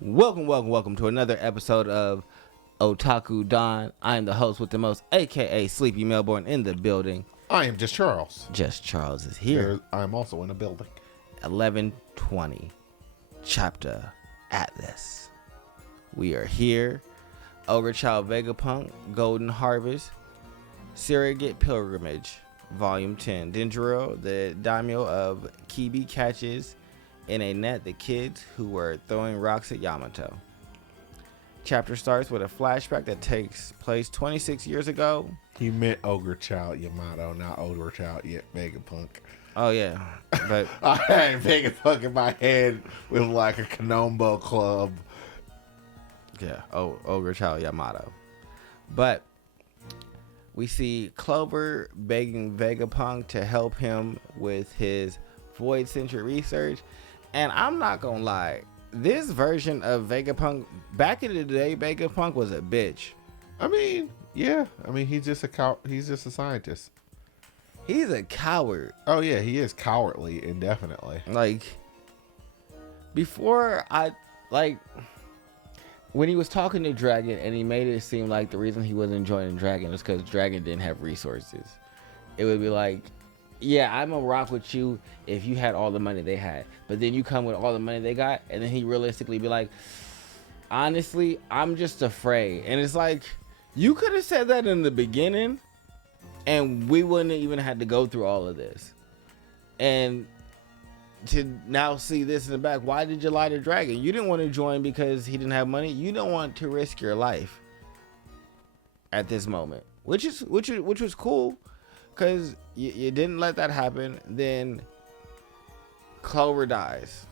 Welcome to another episode of Otaku Don. I am the host with the most, aka Sleepy Melbourne, in the building. I am just Charles. Just Charles is here. I'm also in a building. 1120, Chapter Atlas. We are here. Ogre Child Vegapunk, Golden Harvest, Surrogate Pilgrimage, Volume 10. Denjiro, the daimyo of Kibi, catches in a net the kids who were throwing rocks at Yamato. Chapter starts with a flashback that takes place 26 years ago. He meant Ogre Child Yamato, not Ogre Child yet Vegapunk. Oh yeah, but I had Vegapunk in my head with like a Konombo club. yeah, Ogre Child Yamato. But we see Clover begging Vegapunk to help him with his Void Century research. And I'm not gonna lie, this version of Vegapunk, back in the day, Vegapunk was a bitch. I mean, yeah. I mean, he's just a scientist. He's a coward. Oh yeah, he is cowardly, indefinitely. Like, before when he was talking to Dragon and he made it seem like the reason he wasn't joining Dragon was because Dragon didn't have resources. It would be like, yeah, I'm gonna rock with you if you had all the money they had. But then you come with all the money they got, and then he realistically be like, honestly, I'm just afraid. And it's like, you could have said that in the beginning, and we wouldn't have even had to go through all of this. And to now see this in the back, why did you lie to Dragon? You didn't want to join because he didn't have money. You don't want to risk your life at this moment, which was cool. Because you didn't let that happen. Then Clover dies.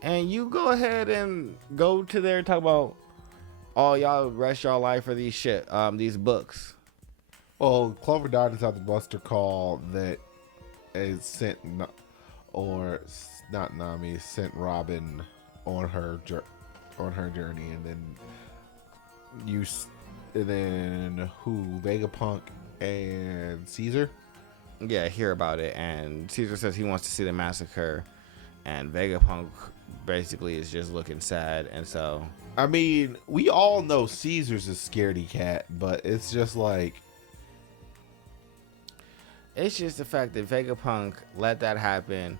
And you go ahead and go to there and talk about, oh, y'all rest y'all life for these books. Well, Clover died inside the Buster Call that is sent, or not Nami, sent Robin on her journey, and then Vegapunk and Caesar? Yeah, hear about it. And Caesar says he wants to see the massacre. And Vegapunk basically is just looking sad. And so, I mean, we all know Caesar's a scaredy cat, but it's just like, it's just the fact that Vegapunk let that happen.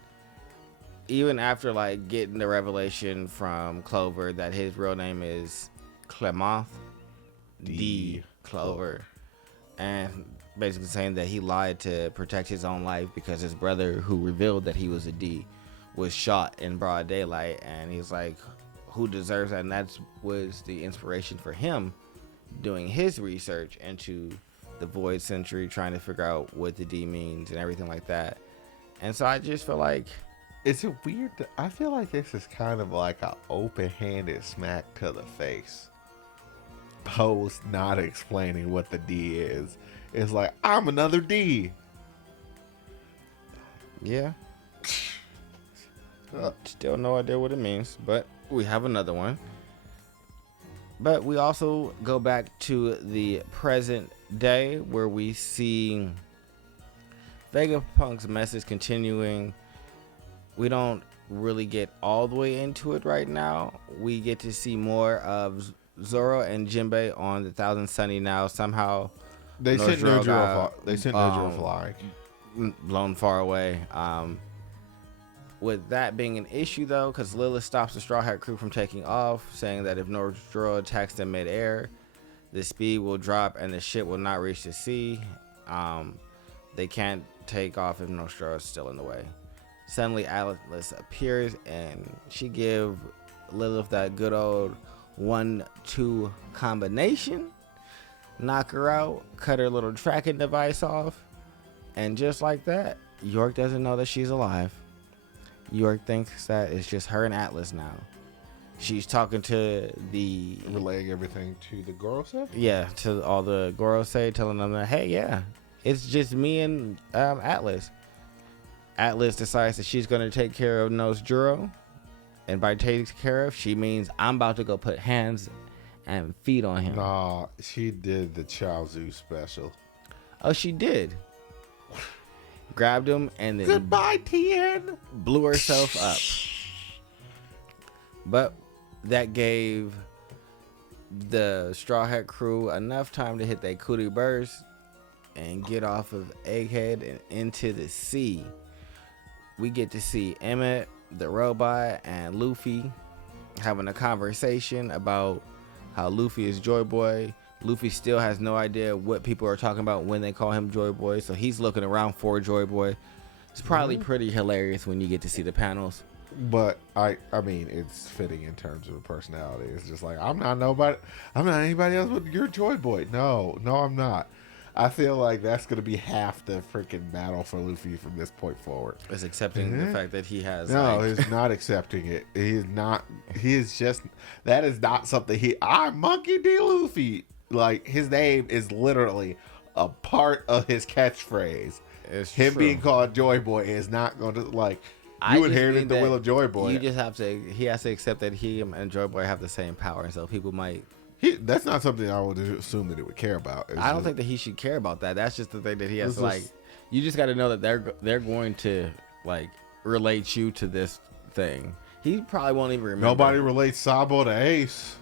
Even after like getting the revelation from Clover that his real name is Clemont D. Clover, and basically saying that he lied to protect his own life because his brother, who revealed that he was a D, was shot in broad daylight. And he's like, who deserves that? And that was the inspiration for him doing his research into the Void Century, trying to figure out what the D means and everything like that. And so I just feel like, is it weird? I feel like this is kind of like an open-handed smack to the face. Post not explaining what the D is. It's like, I'm another D. yeah. Still no idea what it means, but we have another one. But we also go back to the present day where we see Vegapunk's message continuing. We don't really get all the way into it right now. We get to see more of Zoro and Jinbei on the Thousand Sunny now. Somehow they sent Nojiro flying, blown far away. With that being an issue though, because Lilith stops the Straw Hat crew from taking off, saying that if Nojiro attacks them mid-air, the speed will drop and the ship will not reach the sea. They can't take off if Nojiro is still in the way. Suddenly Atlas appears and she give Lilith that good old 1-2 combination, knock her out, cut her little tracking device off, and just like that, York doesn't know that she's alive. York thinks that it's just her and Atlas now. She's talking to relaying everything to the Gorosei? Yeah, to all the Gorosei, telling them that, hey, yeah, it's just me and Atlas. Atlas decides that she's going to take care of Nojiro. And by taking care of, she means I'm about to go put hands and feet on him. Nah, she did the Chaozu special. Oh, she did. Grabbed him and then goodbye, Tien. blew herself up. But that gave the Straw Hat crew enough time to hit their cootie burst and get off of Egghead and into the sea. We get to see Emmett, the robot, and Luffy having a conversation about how Luffy is Joy Boy. Luffy still has no idea what people are talking about when they call him Joy Boy, so he's looking around for Joy Boy. It's probably pretty hilarious when you get to see the panels. But I mean, it's fitting in terms of personality. It's just like I'm not anybody else but your Joy Boy. No, I'm not. I feel like that's gonna be half the freaking battle for Luffy from this point forward. Is accepting the fact that he has. No, he's not accepting it. He's not. He is just. That is not something I'm Monkey D. Luffy. Like his name is literally a part of his catchphrase. It's Him true. being called Joy Boy is not going to like. You inherited the will of Joy Boy. You just have to. He has to accept that he and Joy Boy have the same power, so people might. That's not something I would assume that he would care about. I don't think that he should care about that. That's just the thing that he has to like. You just got to know that they're going to like relate you to this thing. He probably won't even remember. Nobody relates Sabo to Ace.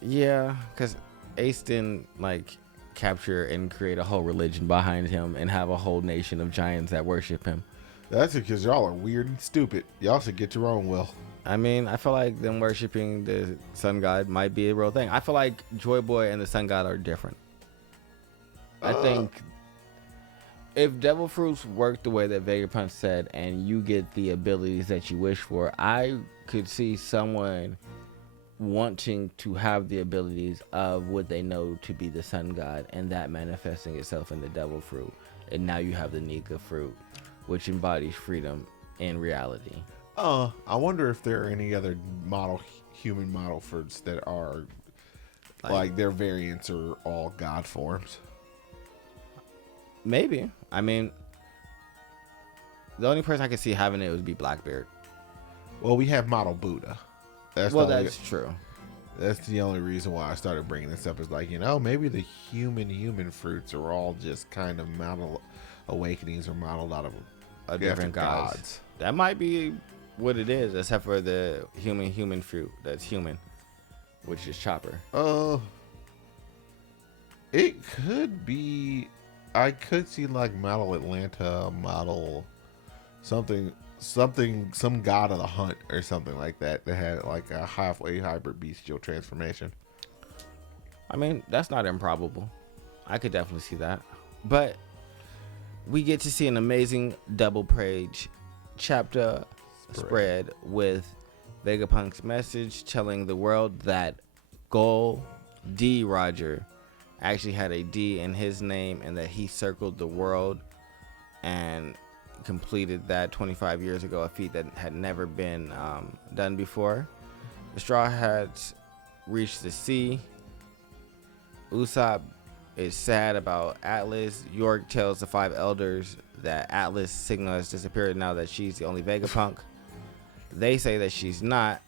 Yeah, because Ace didn't like capture and create a whole religion behind him and have a whole nation of giants that worship him. That's because y'all are weird and stupid. Y'all should get your own will. I mean, I feel like them worshiping the sun god might be a real thing. I feel like Joy Boy and the sun god are different. I think if Devil Fruits work the way that Vegapunk said and you get the abilities that you wish for, I could see someone wanting to have the abilities of what they know to be the sun god and that manifesting itself in the Devil Fruit. And now you have the Nika Fruit, which embodies freedom in reality. I wonder if there are any other human model fruits that are like their variants are all god forms. Maybe. I mean, the only person I could see having it would be Blackbeard. Well, we have model Buddha. That's true. That's the only reason why I started bringing this up. Is like, maybe the human fruits are all just kind of model awakenings or modeled out of a different gods. That might be what it is, except for the human fruit that's human, which is Chopper. It could be. I could see like model Atlanta, model something, some god of the hunt or something like that had like a halfway hybrid bestial transformation. I mean, that's not improbable. I could definitely see that. But we get to see an amazing double page chapter spread with Vegapunk's message telling the world that Gol D. Roger actually had a D in his name and that he circled the world and completed that 25 years ago, a feat that had never been done before. The Straw Hats reached the sea. Usopp is sad about Atlas. York tells the five elders that Atlas' signal has disappeared now that she's the only Vegapunk. They say that she's not,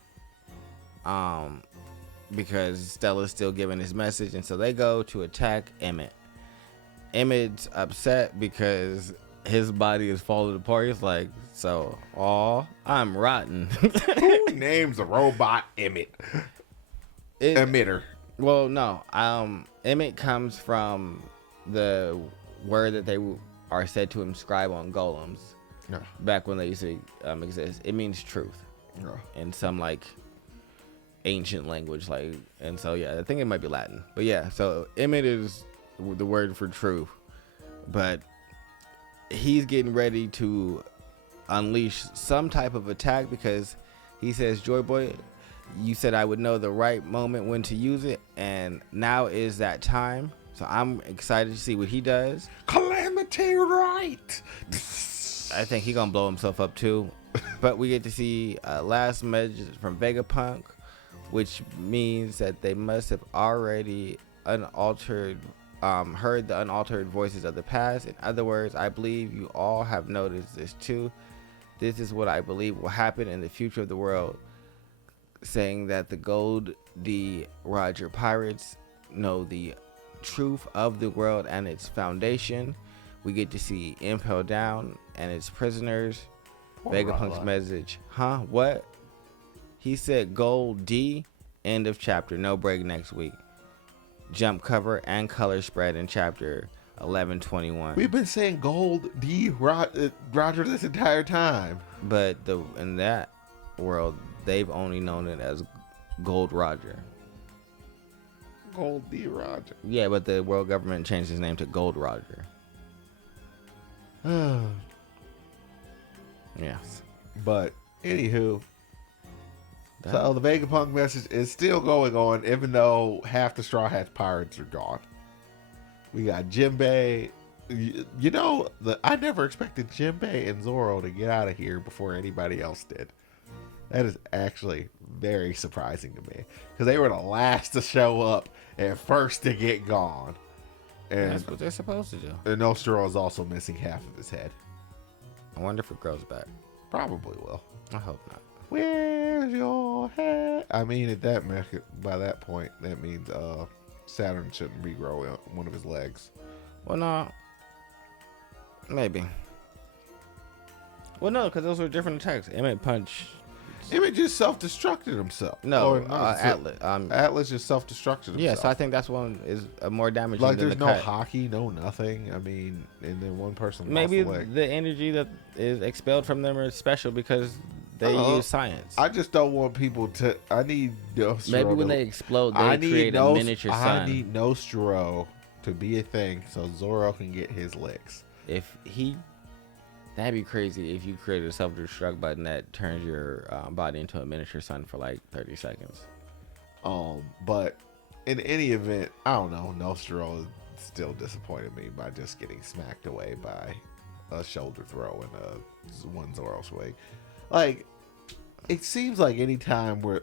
because Stella's still giving his message, and so they go to attack Emmett. Emmett's upset because his body is falling apart. He's like, I'm rotten. Who names a robot Emmett? Emitter. Well, no. Emmett comes from the word that they are said to inscribe on golems. No. Back when they used to exist. It means truth. No. In some like ancient language, and so I think it might be Latin. But yeah, so Emmett is the word for truth. But he's getting ready to unleash some type of attack because he says, Joy Boy, you said I would know the right moment when to use it, and now is that time. So I'm excited to see what he does. Calamity right. I think he's gonna blow himself up too. But we get to see last message from Vegapunk, which means that they must have already heard the unaltered voices of the past. In other words, I believe you all have noticed this too. This is what I believe will happen in the future of the world, saying that the Gold D. Roger pirates know the truth of the world and its foundation. We get to see Impel Down and its prisoners. Vegapunk's message. Huh? What? He said Gold D, end of chapter, no break next week. Jump cover and color spread in chapter 1121. We've been saying Gold D Roger this entire time. But in that world, they've only known it as Gold Roger. Gold D Roger. Yeah, but the world government changed his name to Gold Roger. Yes. But anywho, so the Vegapunk message is still going on, even though half the Straw Hats pirates are gone. We got Jinbei. You know, I never expected Jinbei and Zoro to get out of here before anybody else did. That is actually very surprising to me, because they were the last to show up and first to get gone. And that's what they're supposed to do. And Nostro is also missing half of his head. I wonder if it grows back. Probably will. I hope not. Where's your head? I mean, by that point, that means Saturn shouldn't be growing one of his legs. Well, no. Maybe. Well, no, because those were different attacks. Emmett Punch. Emmett just self-destructed himself. No, Atlas. Atlas just self-destructed himself. Yeah, so I think that's one is more damaging like than there's the no cut. hockey, no nothing. I mean, and then one person Maybe lost a leg. the energy that is expelled from them is special because they use science. I just don't want people to. I need Nostro. Maybe when they explode, they create a miniature sun. I need Nostro to be a thing so Zoro can get his licks. That'd be crazy if you created a self-destruct button that turns your body into a miniature sun for like 30 seconds. But in any event, I don't know. Nostro still disappointed me by just getting smacked away by a shoulder throw and one Zoro swing. Like, it seems like any time where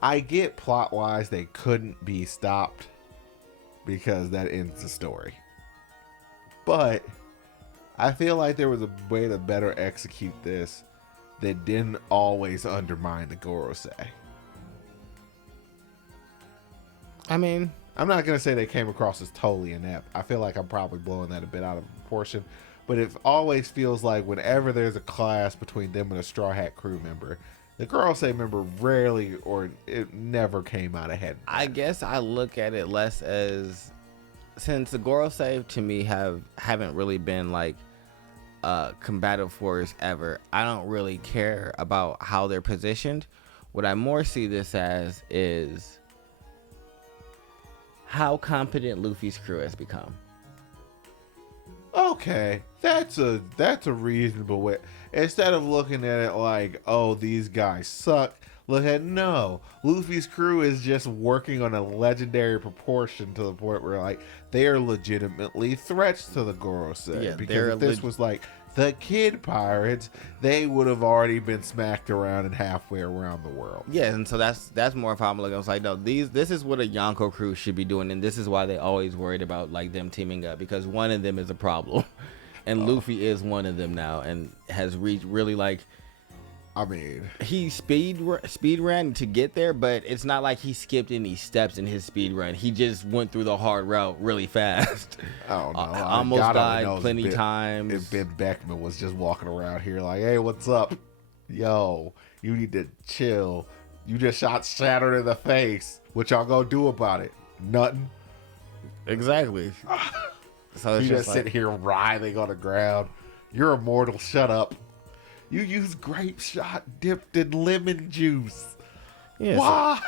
I get plot-wise they couldn't be stopped because that ends the story. But I feel like there was a way to better execute this that didn't always undermine the Gorosei. I mean, I'm not going to say they came across as totally inept. I feel like I'm probably blowing that a bit out of proportion. But it always feels like whenever there's a clash between them and a Straw Hat crew member, the Gorosei member rarely or it never came out ahead. I guess I look at it less as, since the Gorosei to me haven't really been like combative force ever. I don't really care about how they're positioned. What I more see this as is how competent Luffy's crew has become. Okay, that's a reasonable way. Instead of looking at it like, oh, these guys suck, look at, no, Luffy's crew is just working on a legendary proportion to the point where like they are legitimately threats to the Gorosei. Yeah, because if this was like the Kid Pirates, they would have already been smacked around and halfway around the world. Yeah, and so that's more of how I'm looking. I was like, no, this is what a Yonko crew should be doing, and this is why they always worried about like them teaming up, because one of them is a problem, and Luffy is one of them now, and has reached really like. I mean, he speed ran to get there, but it's not like he skipped any steps in his speed run. He just went through the hard route really fast. I don't know. Almost died plenty times. If Ben Beckman was just walking around here like, hey, what's up? Yo, you need to chill. You just shot Saturn in the face. What y'all gonna do about it? Nothing. Exactly. So it's you just sit here writhing on the ground. You're immortal. Shut up. You use grape shot dipped in lemon juice. Yeah, why?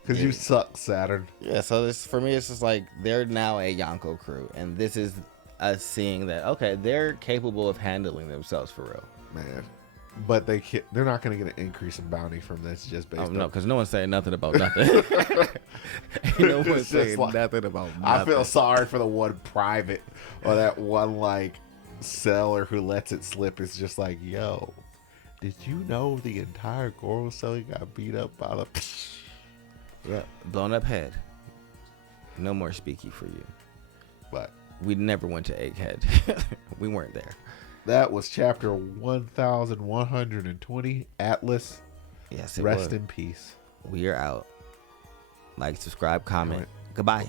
Because you suck, Saturn. Yeah, so this for me, it's just like they're now a Yonko crew, and this is us seeing that okay, they're capable of handling themselves for real, man. But they're not going to get an increase in bounty from this just based. No, because no one's saying nothing about nothing. No one's saying nothing about nothing. I feel sorry for the one private or that one like seller who lets it slip. Is just like, yo, did you know the entire Gorosei got beat up by the yeah, blown up head? No more speaky for you. But we never went to Egghead. We weren't there. That was chapter 1120, Atlas. Yes, it Rest was. in peace. We are out. Like, subscribe, comment. Goodbye.